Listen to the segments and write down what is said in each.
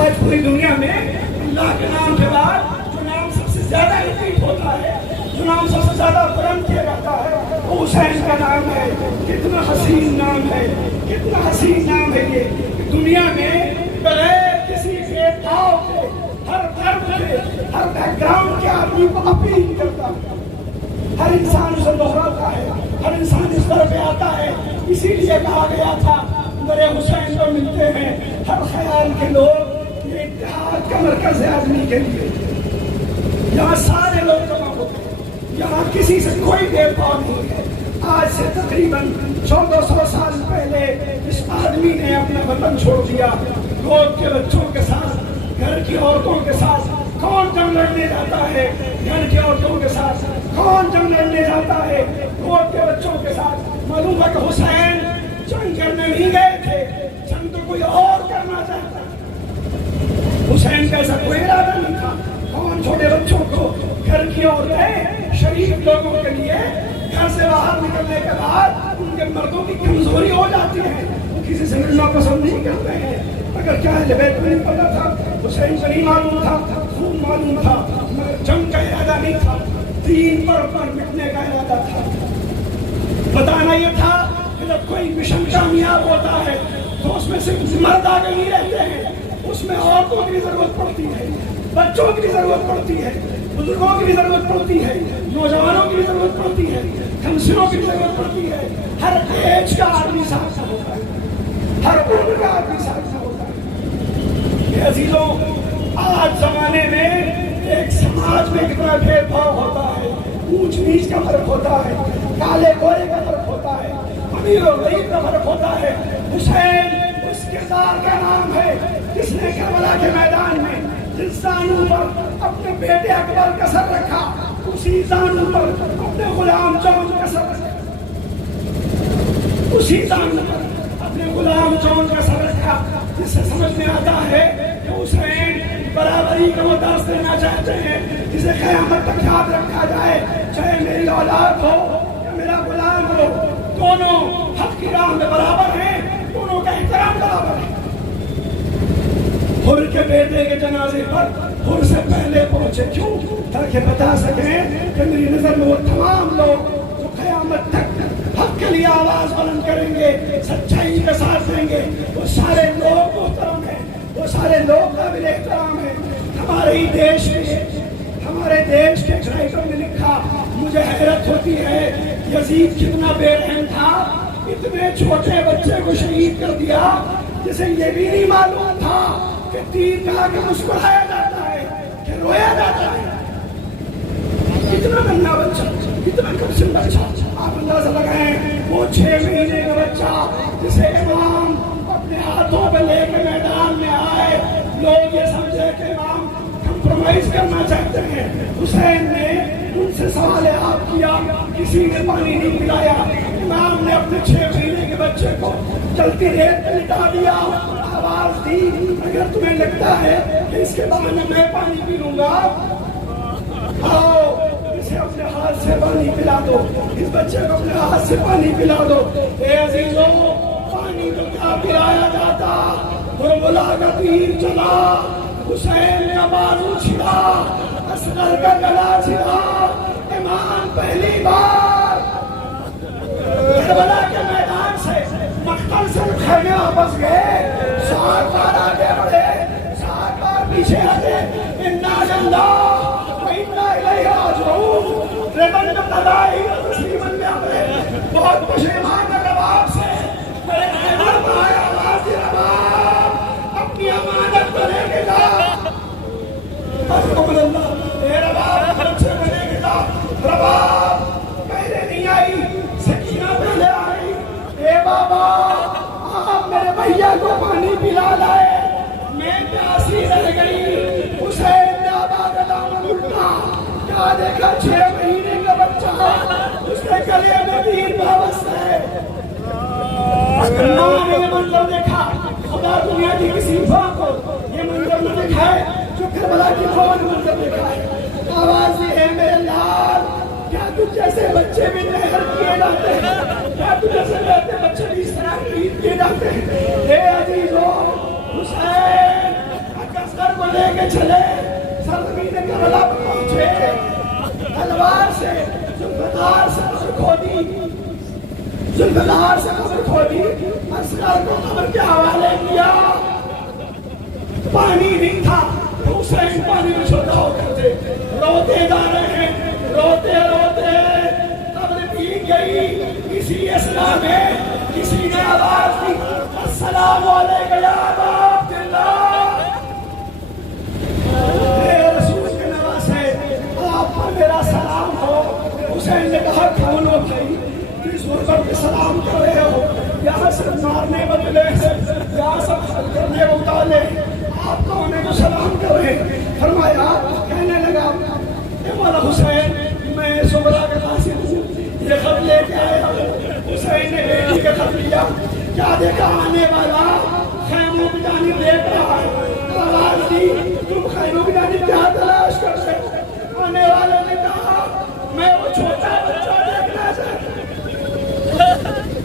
آج پوری دنیا میں اللہ کے نام کے بعد جو نام سب سے زیادہ ریپیٹ ہوتا ہے، جو نام سب سے زیادہ بلند کیا جاتا ہے، وہ حسین کا نام ہے۔ کتنا حسین نام ہے، کتنا حسین نام ہے یہ، دنیا میں بغیر کسی بھید بھاؤ کے، ہر دھرم کے، ہر بیک گراؤنڈ کے آدمی کو اپیل کرتا ہے۔ ہر انسان اسے دہراتا ہے، ہر انسان اس طرح پہ آتا ہے۔ اسی لیے کہا گیا تھا میرے حسین کو ملتے ہیں ہر خیال کے لوگ، یہ اتحاد کا مرکز ہے آدمی کے لیے۔ یہاں سارے لوگ جمع ہوتے ہیں، یہاں کسی سے کوئی بھید بھاؤ نہیں ہے۔ آج سے تقریباً 1400 سال پہلے اس آدمی نے اپنا وطن چھوڑ دیا، گود کے بچوں کے ساتھ، گھر کی عورتوں کے ساتھ۔ کون جنگ لڑنے جاتا ہے گھر کی عورتوں کے ساتھ؟ کون جنگ لڑنے جاتا ہے گود کے بچوں کے ساتھ؟ معلوم ہے کہ حسین جنگ کرنے نہیں گئے تھے، جنگ تو کوئی اور کرنا چاہتا۔ حسین کا ایسا کوئی ارادہ نہیں تھا۔ کون چھوٹے بچوں کو، گھر کی عورتیں، شریف لوگوں کے لیے گھر سے باہر نکلنے کے بعد ان کے مردوں کی کمزوری ہو جاتی ہے، وہ کسی سے ملنا پسند نہیں کرتے ہیں۔ اگر کیا ہے بیت میں نہیں پتا تھا، حسین کو نہیں معلوم تھا، خوب معلوم تھا، مگر جنگ کا ارادہ نہیں تھا، دین پر مٹنے کا ارادہ تھا۔ بتانا یہ تھا کہ جب کوئی مشن کامیاب ہوتا ہے تو اس میں صرف مرد آگے نہیں رہتے ہیں، اس میں عورتوں کی بھی ضرورت پڑتی ہے، بچوں کی بھی ضرورت پڑتی ہے، بزرگوں کی بھی ضرورت پڑتی ہے، نوجوانوں کی بھی ضرورت پڑتی ہے، کمسنوں کی بھی ضرورت پڑتی ہے۔ ہر ایج کا آدمی ساتھ ساتھ ہوتا ہے، ہر عمر کا آدمی ساتھ ساتھ ہوتا ہے۔ یہ عزیزوں، آج زمانے میں ایک سماج میں کتنا بھید بھاؤ ہوتا ہے، اونچ نیچ کا فرق ہوتا ہے، کالے گورے کا فرق ہوتا ہے، امیر اور غریب کا فرق ہوتا ہے۔ حسین اس کردار کا نام ہے جس نے کربلا کے میدان میں جس زانوں پر اپنے بیٹے اکبر کا سر رکھا، اسی زانوں پر اپنے غلام جون کا سر رکھا، اسی زانوں پر اپنے غلام جون کا سر رکھا، جس سے سمجھ میں آتا ہے کہ حسین برابری کا وہ درس دینا چاہتے ہیں جسے قیامت تک یاد رکھا جائے، چاہے میری اولاد ہو یا میرا غلام ہو، دونوں حق کی راہ میں برابر ہیں، دونوں کا احترام برابر ہے۔ حر کے بیٹے کے جنازے پر حر سے پہلے پہنچے، کیوں؟ تاکہ بتا سکیں کہ میری نظر میں وہ تمام لوگ جو قیامت تک حق کے لیے آواز بلند کریں گے، سچائی کا ساتھ دیں گے، وہ سارے لوگ محترم ہیں، وہ سارے لوگ قابل احترام ہیں۔ ہمارے ہی دیش میں، ہمارے دیش کے رائٹر نے لکھا، مجھے حیرت ہوتی ہے یزید کتنا بے رحم تھا، اتنے چھوٹے بچے کو شہید کر دیا جسے یہ بھی نہیں معلوم تھا کہ تیر کہا کہ مسکرایا جاتا ہے کہ رویا جاتا ہے۔ اتنا ننھا بچہ، اتنا کمسن بچہ، آپ اندازہ لگائیں وہ 6 مہینے کا بچہ جسے امام اپنے ہاتھوں پہ لے کے میدان میں آئے، لوگ یہ سمجھے کہ امام کمپرومائز کرنا چاہتے ہیں۔ حسین نے ان سے سوال آپ کیا، کسی نے پانی نہیں پلایا، امام نے اپنے 6 مہینے کے بچے کو چلتی ریت پہ لٹا دیا، آواز دی، اگر تمہیں لگتا ہے کہ اس کے بہانے میں پانی پی لوں گا، آؤ اسے اپنے ہاتھ سے پانی پلا دو، اس بچے کو اپنے ہاتھ سے پانی پلا دو۔ اے عزیزوں، پانی تو کیا پلایا جاتا، کربلا کا تیر چلا، حسین کا بازو چھلا، اصغر کا گلا چھلا، امام پہلی بار کربلا کے میدان سے مقتل سے خیمے واپس گئے، 7 بار آگے بڑھے، 7 بار پیچھے ہٹے، انا للہ وَإِنَّا إِلَيْهِ رَاجِعُونَ، ربن قضائی تسلیماً لِأَمْرِهِ، بہت پشیمان ہے رباب سے، میرے خیمہ پر آیا آواز دی، رباب اپنی امانت کو لے کے جا، احکم اللہ، اے رباب بچے کو لے کے جا، رباب پہلے نہیں آئی، سکینہ پہلے آئی، اے بابا آپ میرے بھیا کو پانی پلا لائے، میں پیاسی رہ گئی۔ حسین نے آباد دامن اٹھا، کیا دیکھا 6 مہینے کا بچہ، اس کے گلے میں تیر بابست ہے۔ ماں نے یہ منظر دیکھا، خدا دنیا کی کسی ماں کو یہ منظر نہ دکھائے جو کربلا کی فوج منظر دیکھا ہے۔ آواز دی، اے میرے لال، کیا تجھ جیسے بچے بھی نہر کیے جاتے ہیں، کیا تجھ جیسے بیٹے بچے بھی اس طرح قید کیے جاتے ہیں؟ اے عزیزوں، حسین لے کے چلے سرزمین کربلا پر پہنچے تلوار سے ذوالفقار سے قبر کھودی ذوالفقار سے قبر کھودی اصغر کو قبر کے حوالے کیا پانی نہیں تھا حسین پانی میں چھوٹا ہو کرتے روتے جا رہے ہیں روتے روتے قبر بھیگ گئی کسی اسلام میں کسی نے آواز دی السلام علیکم یا ابا عبداللہ میرے رسول کے نواسے آپ پر میرا سلام ہو حسین نے کہا کون ہو بھائی کس غربت کے سلام کر رہے ہو یہاں سے مارنے بدلے یہاں سے حل کرنے اتالے آپ کون ہے جو سلام کر رہے فرمایا کہنے لگا اے مولا حسین میں سغرا کے قاصد ہوں یہ خط لے کے آیا حسین نے بیٹی کا خط لیا کیا دیکھا آنے والا خیموں کی جانب دیکھ رہا ہے آواز دی تم خیموں کی جانب کیا تلاش کرتے آنے والے نے کہا میں وہ چھوٹا بچہ دیکھنا چاہتا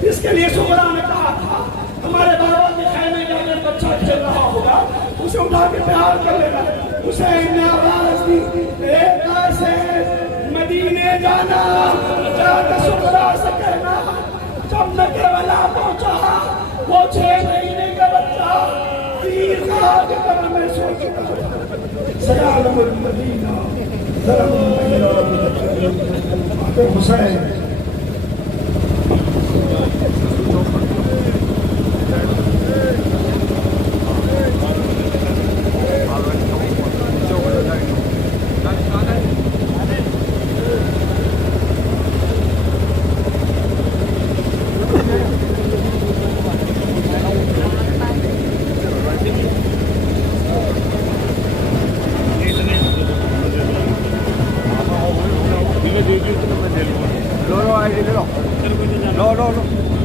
اس کے لیے سغرا نے کہا تھا ہمارے بابا کے خیمے کے اندر بچہ کھیل رہا ہوگا اسے اٹھا کے پیار کر لینا حسین نے آواز دی ایک سے مدینے جانا جا کے سغرا سے کہنا جب میں کربلا پہنچا وہ 6 مہینے کا بچہ تیر کہا کہ قبر میں سو چکا سیعلم المدینہ ذرم المدینہ حسین No.